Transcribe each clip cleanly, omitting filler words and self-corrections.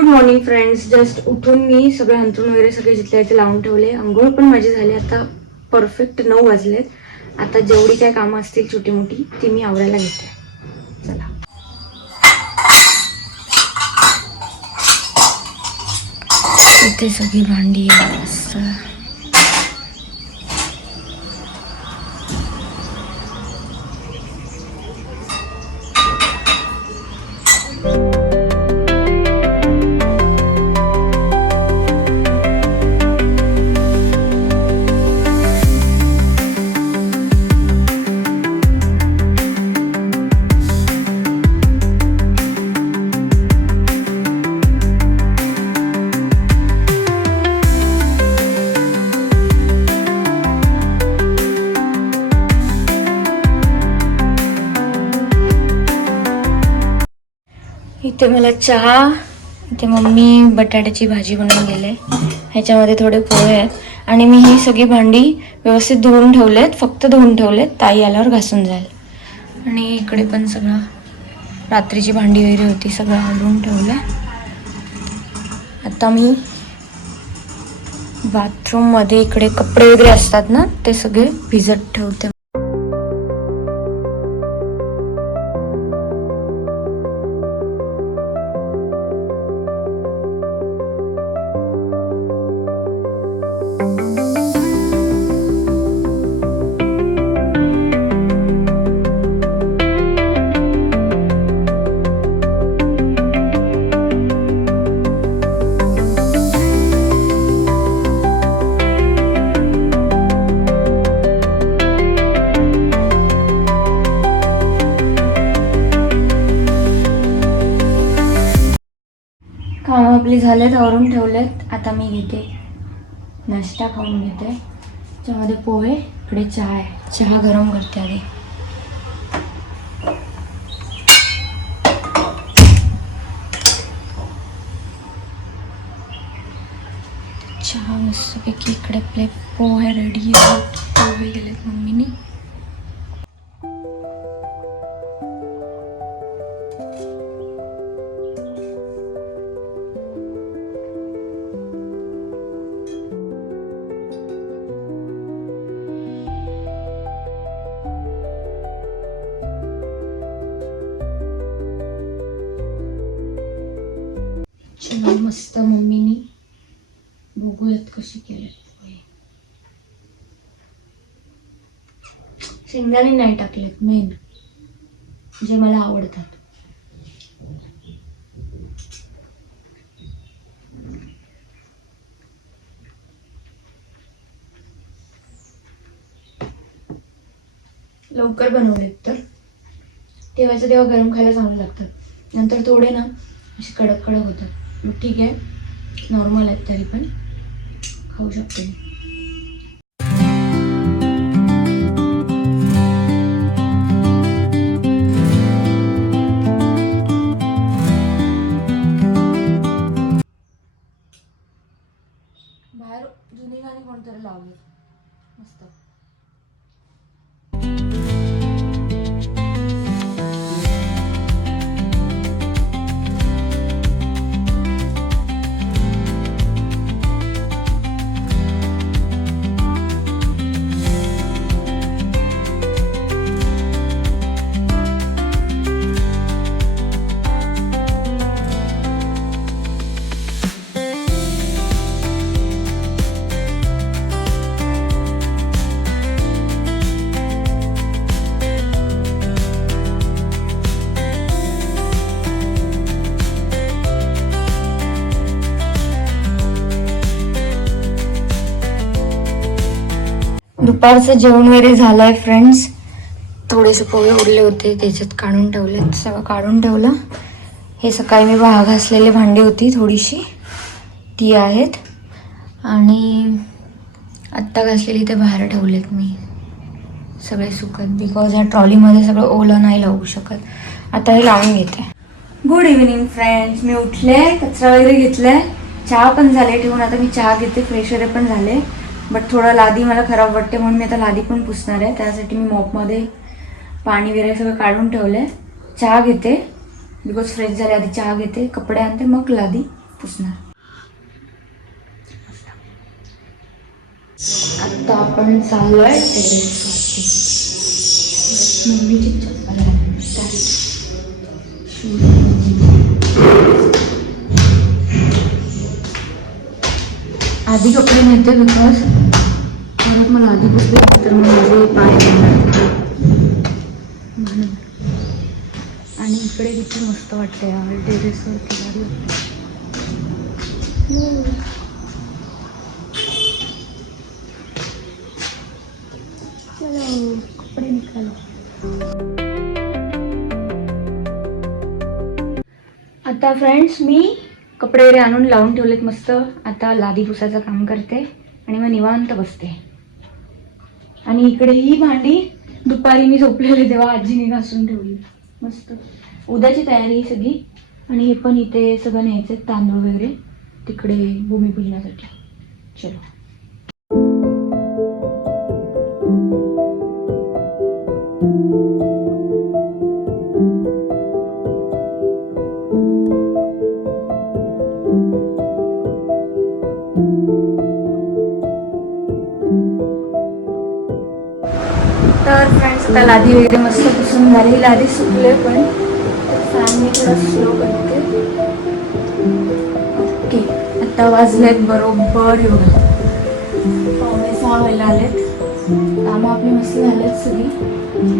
Good morning friends. Just उठून मी सगळे अंथरूण वगैरे सगळे जिथल्या इथे लावून ठेवले. अंघोळ पण माझी झाली. आता परफेक्ट 9 वाजलेत. आता जेवढी काय कामं असतील छोटी मोठी ती मी आवरायला घेते. चला. इथे सगळी भांडी मस्त. इथे मला चहा, इथे मम्मी बटाट्याची भाजी बनवून गेले. ह्याच्यामध्ये थोडे पोहे आहेत आणि मी ही सगळी भांडी व्यवस्थित धुवून ठेवलेत. फक्त धुवून ठेवलेत, ताई आल्यावर घासून जाईल. आणि इकडे पण सगळं रात्रीची भांडी वगैरे होती सगळं आवरून ठेवलं. आता मी बाथरूममध्ये इकडे कपडे वगैरे असतात ना ते सगळे भिजत ठेवते. कामं आपली झालेत, आवरून ठेवलेत. आता मी घेते नाश्ता खाऊन घेते. त्याच्यामध्ये पोहे, इकडे चहा आहे. चहा गरम करते आधी. चहा मस्तपैकी. इकडे आपले पोहे रेडी आहेत. पोहे गेलेत मम्मीनी. मस्त मम्मीनी. बघूयात कशी केले. शेंगदाणे नाही टाकलेत, मेन जे मला आवडतात. लवकर बनवलेत तर तेव्हाचं तेव्हा गरम खायला चांगलं लागतं. नंतर थोडे ना असे कडक कडक होतात. मग ठीक आहे, नॉर्मल आहेत तरी पण खाऊ शकते. बाहेर जुनी गाणी कोणतरी लावली मस्त. दुपारचं जेवण वगैरे झालंय फ्रेंड्स. थोडेसे पोहे उरले होते त्याच्यात काढून ठेवले. सगळं काढून ठेवलं. हे सकाळी मी घासलेली भांडी होती थोडीशी ती आहेत. आणि आत्ता घासलेली ते बाहेर ठेवलेत मी सगळे सुकत. बिकॉज ह्या ट्रॉलीमध्ये सगळं ओलं नाही लावू शकत. आता हे लावून घेते. Good evening friends. मी उठले, कचरा वगैरे घेतलाय, चहा पण झाले ठेवून. आता मी चहा घेते. फ्रेश वगैरे पण झाले. बट थोडं लादी मला खराब वाटते म्हणून मी आता लादी पण पुसणार आहे. त्यासाठी मी मॉपमध्ये पाणी वगैरे सगळं काढून ठेवलं आहे. चहा घेते बिकॉज फ्रेश झाले. आधी चहा घेते, कपडे आणते, मग लादी पुसणार. आता आपण चाललोय टेरेसवरती. मम्मीची चप्पल आहे. आधी कपडे नेते बिकॉज परत मला आधी पुसले तर मग माझे पाय म्हणून. आणि इकडे किती मस्त वाटतं यार टेरेसवरती गाडी. चलो कपडे निकालो. आता फ्रेंड्स मी कपडे वगैरे आणून लावून ठेवलेत मस्त. आता लादी पुसायचं काम करते आणि मग निवांत बसते. आणि इकडे ही भांडी दुपारी मी झोपलेले तेव्हा आजीने घासून ठेवली मस्त. उद्याची तयारी ही सगळी. आणि हे पण इथे सगळं न्यायचं तांदूळ वगैरे तिकडे भूमिपूजनासाठी. चलो. तर फ्रेंड्स आता लादी वगैरे मस्त पुसून झाली. लादी सुकले पण फॅन मी थोडा स्लो करते. ओके आता वाजलेत बरोबर एवढं 5:15 व्हायला आलेत. कामं आपली मस्त झालेत सगळी.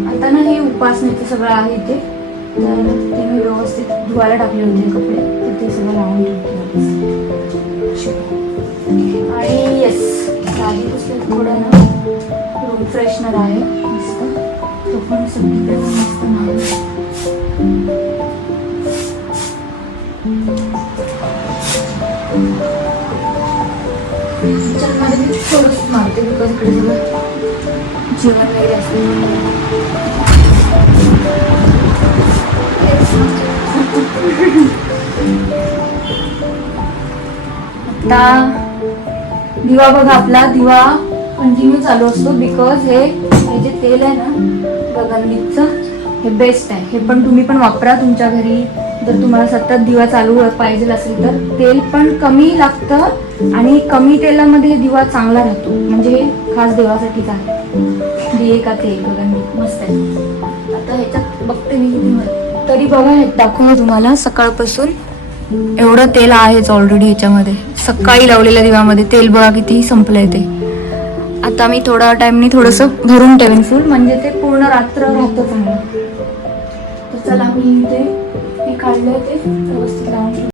आता ना हे उपासनेचं सगळं आहे ते तर ते मी व्यवस्थित धुवायला टाकले होते कपडे तर ते सगळं लावून ठेवते. आणि येस लादी पुसले थोडं ना रूम फ्रेशनर आहे मस्त. तो पण सगळीकडे मस्त नाही. किचनमध्ये मी थोडंसं मारते बिकॉज इकडे सगळं जेवण वगैरे असतं. आता दिवा बघा आपला दिवा कंटिन्यू चालू असतो बिकॉज हे जे तेल आहे ना गगनदीपचं हे बेस्ट आहे. हे पण तुम्ही पण वापरा तुमच्या घरी. जर तुम्हाला सतत दिवा चालू पाहिजे असेल तर तेल पण कमी लागतं आणि कमी तेलामध्ये दिवा चांगला राहतो. म्हणजे हे खास देवासाठीच आहे. दिये का तेल गगनदीप मस्त आहे. आता ह्याच्यात बघते मी किती तरी बघा हे दाखवलं तुम्हाला सकाळपासून एवढं तेल आहेच ऑलरेडी ह्याच्यामध्ये. सकाळी लावलेल्या दिव्यामध्ये तेल बघा किती संपलंय ते. आता मी थोडा टाइमनी थोडंसं भरून ठेवेन फुल म्हणजे ते पूर्ण रात्र राहतं चांगलं. तर चला मी ते काढलं ते व्यवस्थित लावून